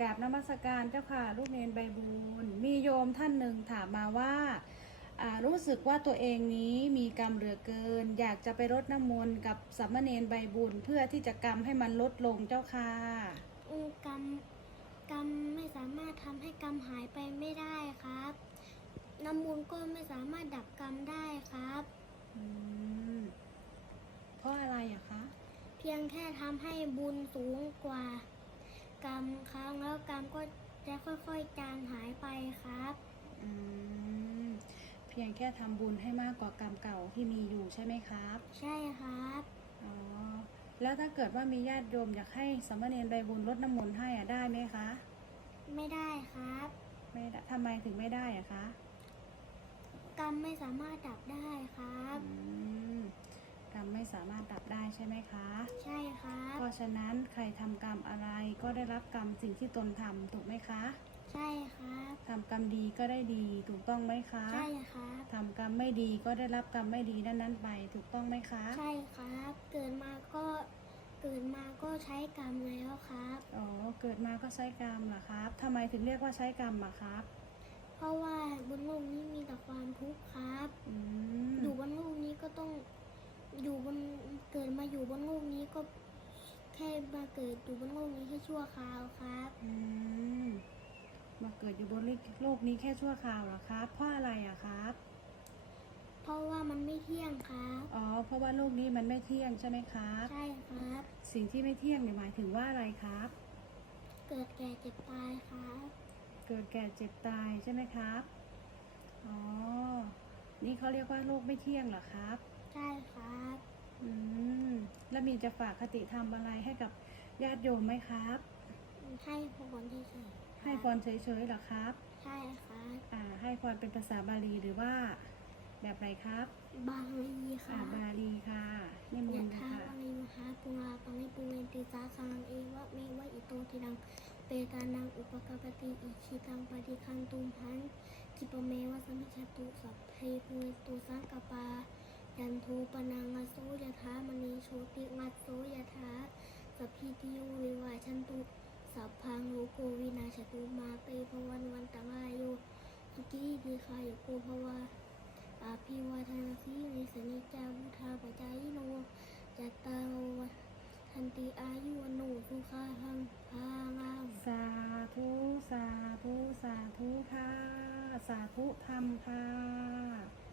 กราบนมัสการเจ้าค่ะลูกเนนใบบุญมีโยมท่านหนึ่งถามมาว่าอ่า รู้สึกว่าตัวเองนี้มีกรรมเหลือเกิน อยากจะไปรดน้ำมนต์กับสามเณรใบบุญเพื่อที่จะกรรมให้มันลดลงเจ้าค่ะอืมกรรมกรรมไม่สามารถทำให้กรรมหายไปไม่ได้ครับ น้ำมูลก็ไม่สามารถดับกรรมได้ครับอืมเพราะอะไรอะคะ เพียงแค่ทำให้บุญสูงกว่า กรรมครั้งแล้วกรรมก็จะค่อยๆจางหายไปครับอืมเพียงแค่ทำบุญให้มากกว่ากรรมเก่าที่มีอยู่ใช่ไหมครับ ใช่ครับอ๋อ แล้วถ้าเกิดว่ามีญาติโยมอยากให้สามเณรใบบุญลดน้ำมนต์ให้อะได้ไหมคะ ไม่ได้ครับ ไม่ได้ทำไมถึงไม่ได้อะคะกรรมไม่สามารถดับได้ครับ อืมกรรมไม่สามารถดับได้ใช่ไหมคะ ใช่ครับ เพราะฉะนั้นใครทำกรรมอะไร ก็ได้รับกรรมสิ่งที่ตนทำถูกไหมคะใช่ครับ ทำกรรมดีก็ได้ดีถูกต้องไหมคะใช่ครับ ทำกรรมไม่ดีก็ได้รับกรรมไม่ดีนั้นๆไปถูกต้องไหมคะ ใช่ครับ เกิดมาก็เกิดมาก็ใช้กรรมแล้วครับ อ๋อ เกิดมาก็ใช้กรรมเหรอครับทำไมถึงเรียกว่าใช้กรรมอะครับ เพราะว่าบนโลกนี้มีแต่ความทุกข์ครับ อืมอยู่บนโลกนี้ก็ต้องอยู่บนเกิดมาอยู่บนโลกนี้ก็ แค่มาเกิดอยู่บนโลกนี้แค่ชั่วคราวครับ อืมมาเกิดอยู่บนโลกนี้แค่ชั่วคราวเหรอครับ เพราะอะไรอะครับ เพราะว่ามันไม่เที่ยงครับ อ๋อ เพราะว่าโลกนี้มันไม่เที่ยงใช่ไหมครับ ใช่ครับ สิ่งที่ไม่เที่ยงเนี่ยหมายถึงว่าอะไรครับ เกิดแก่เจ็บตายครับ เกิดแก่เจ็บตายใช่ไหมครับ อ๋อ นี่เขาเรียกว่าโลกไม่เที่ยงเหรอครับ ใช่ครับ อืม แล้วมีจะฝากคติธรรมอะไรให้กับญาติโยมไหมครับ ให้พรเฉยๆครับให้พรเฉยๆเหรอครับ ใช่ครับอ่า ให้พรเป็นภาษาบาลีหรือว่า แบบไหนครับ บางลีคอ่ารับบาลีค่ะนิมยะนต์ทาค่ะวะลิมหาปุราปังนิปุเรนติสาคังเอวะเมวะอิโตทินังเปตานังอุปกปปติอิชิตังปฏิคันตุมหันจิปะเมวะสมิจฉตุสัพเพปุเรตุสังกปา ยันทูปนังอโสยถามณีโชติงัสโสยถาสัพพิติโยวิวาชันตุสัพพังโลโกวินาชตุมาเตภวันวันตังอายุสุขีดีคายโกภวาอาภิวาทนาสีนิสนิจาวุธาปจายโนจัตตารโอทันติอายุวโนสุขาหังพางามสาธุสาธุสาธุค่ะ สาธุธรรมค่ะ